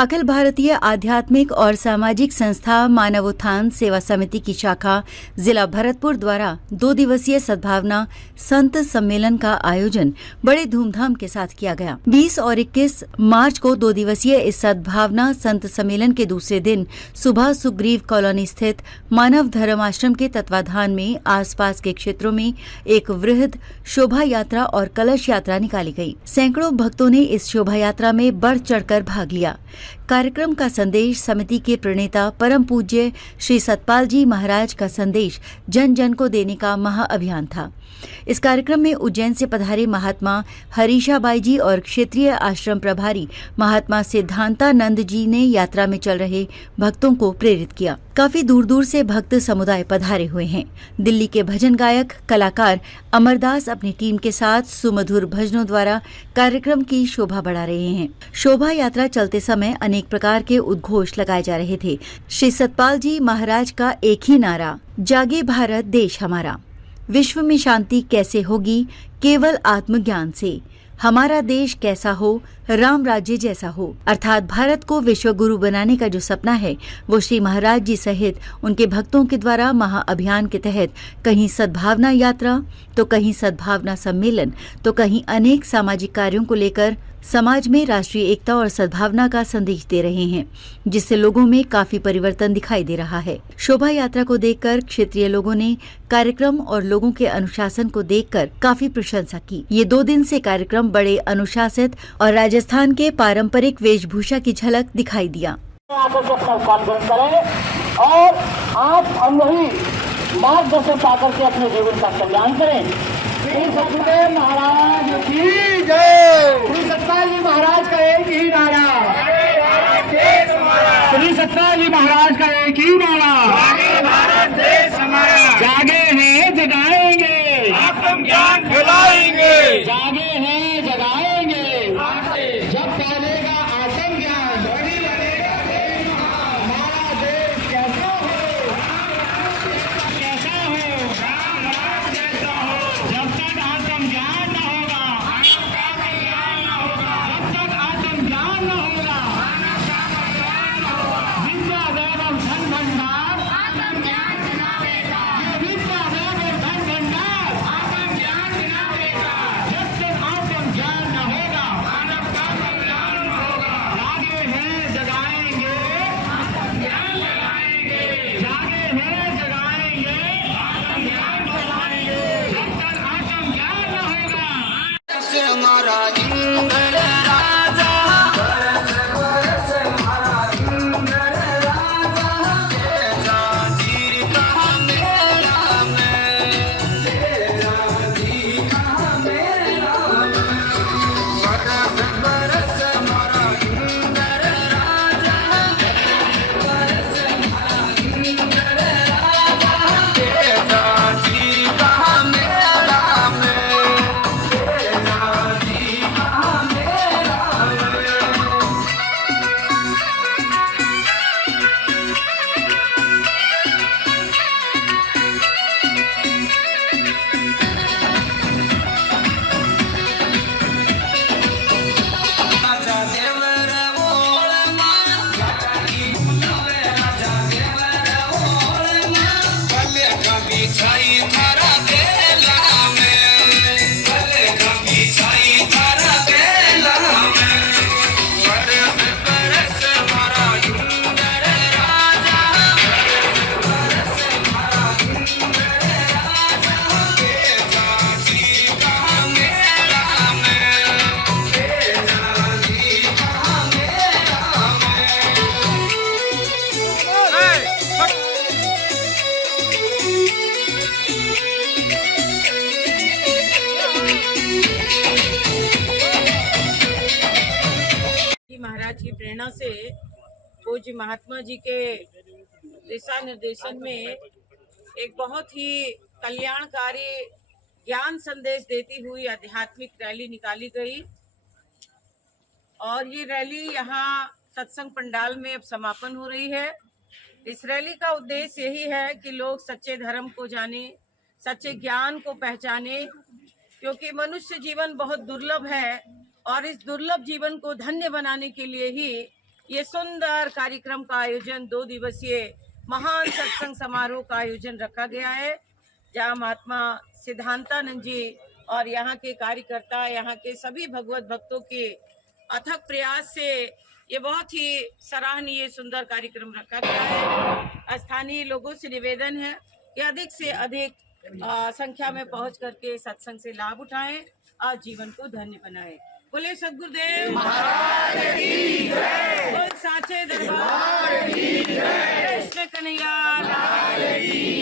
अखिल भारतीय आध्यात्मिक और सामाजिक संस्था मानवोत्थान सेवा समिति की शाखा जिला भरतपुर द्वारा 2 दिवसीय सद्भावना संत सम्मेलन का आयोजन बड़े धूमधाम के साथ किया गया। 20 और 21 मार्च को 2 दिवसीय इस सद्भावना संत सम्मेलन के दूसरे दिन सुबह सुग्रीव कॉलोनी स्थित मानव धर्म आश्रम के तत्वाधान में आसपास के क्षेत्रों में एक वृहद शोभा यात्रा और कलश यात्रा निकाली गई। सैकड़ों भक्तों ने इस शोभा यात्रा में बढ़ चढ़कर भाग लिया। कार्यक्रम का संदेश समिति के प्रणेता परम पूज्य श्री सतपाल जी महाराज का संदेश जन जन को देने का महाअभियान था। इस कार्यक्रम में उज्जैन से पधारे महात्मा हरीशाबाई जी और क्षेत्रीय आश्रम प्रभारी महात्मा सिद्धांतानंद जी ने यात्रा में चल रहे भक्तों को प्रेरित किया। काफी दूर दूर से भक्त समुदाय पधारे हुए हैं। दिल्ली के भजन गायक कलाकार अमरदास अपनी टीम के साथ सुमधुर भजनों द्वारा कार्यक्रम की शोभा बढ़ा रहे हैं। शोभा यात्रा चलते समय अनेक प्रकार के उद्घोष लगाए जा रहे थे। श्री सतपाल जी महाराज का एक ही नारा, जागे भारत देश हमारा, विश्व में शांति कैसे होगी केवल आत्मज्ञान से, हमारा देश कैसा हो राम राज्य जैसा हो। अर्थात भारत को विश्व गुरु बनाने का जो सपना है वो श्री महाराज जी सहित उनके भक्तों के द्वारा महाअभियान के तहत कहीं सद्भावना यात्रा तो कहीं सद्भावना सम्मेलन तो कहीं अनेक सामाजिक कार्यों को लेकर समाज में राष्ट्रीय एकता और सद्भावना का संदेश दे रहे हैं, जिससे लोगों में काफी परिवर्तन दिखाई दे रहा है। शोभा यात्रा को देखकर क्षेत्रीय लोगों ने कार्यक्रम और लोगों के अनुशासन को देखकर काफी प्रशंसा की। ये 2 दिन से कार्यक्रम बड़े अनुशासित और राजस्थान के पारंपरिक वेशभूषा की झलक दिखाई दिया। और आप हम वही मार्गदर्शन पाकर के अपने जीवन का कल्याण करें। श्री सतपाल महाराज की जय। श्री सतपाल जी महाराज का एक ही नारा, श्री सतपाल जी महाराज का एक ही नारा, भारत देश हमारा। जागे हैं जगाएंगे, आत्म ज्ञान फैलाएंगे। जागे हैं जगाएंगे, जब फैलेगा आत्म ज्ञान हमारा देश कैसा हो, कैसा हो। जब तक आत्म ज्ञान न होगा, जब तक आत्म ज्ञान न होगा, विद्या वैभव धन भंडार, विद्या वैभव धन भंडार, जब तक आत्म ज्ञान न होगा, जागे हैं जगाएंगे, जागे हैं जगाएंगे, जब तक आत्म ज्ञान न होगा। हमारा इंद्र राजा महाराज की प्रेरणा से पूज्य महात्मा जी के दिशा निर्देशन में एक बहुत ही कल्याणकारी ज्ञान संदेश देती हुई आध्यात्मिक रैली निकाली गई और ये रैली यहाँ सत्संग पंडाल में अब समापन हो रही है। इस रैली का उद्देश्य यही है कि लोग सच्चे धर्म को जाने, सच्चे ज्ञान को पहचाने, क्योंकि मनुष्य जीवन बहुत दुर्लभ है और इस दुर्लभ जीवन को धन्य बनाने के लिए ही ये सुंदर कार्यक्रम का आयोजन 2 दिवसीय महान सत्संग समारोह का आयोजन रखा गया है, जहां महात्मा सिद्धांतानंद जी और यहाँ के कार्यकर्ता, यहाँ के सभी भगवत भक्तों के अथक प्रयास से ये बहुत ही सराहनीय सुंदर कार्यक्रम रखा गया है। स्थानीय लोगों से निवेदन है कि अधिक से अधिक संख्या में पहुंच करके सत्संग से लाभ उठाएं और जीवन को धन्य बनाएं। बोले सद्गुरुदेव महाराज की जय, बोल साचे दरबार की जय, कृष्ण कन्हैया लाल की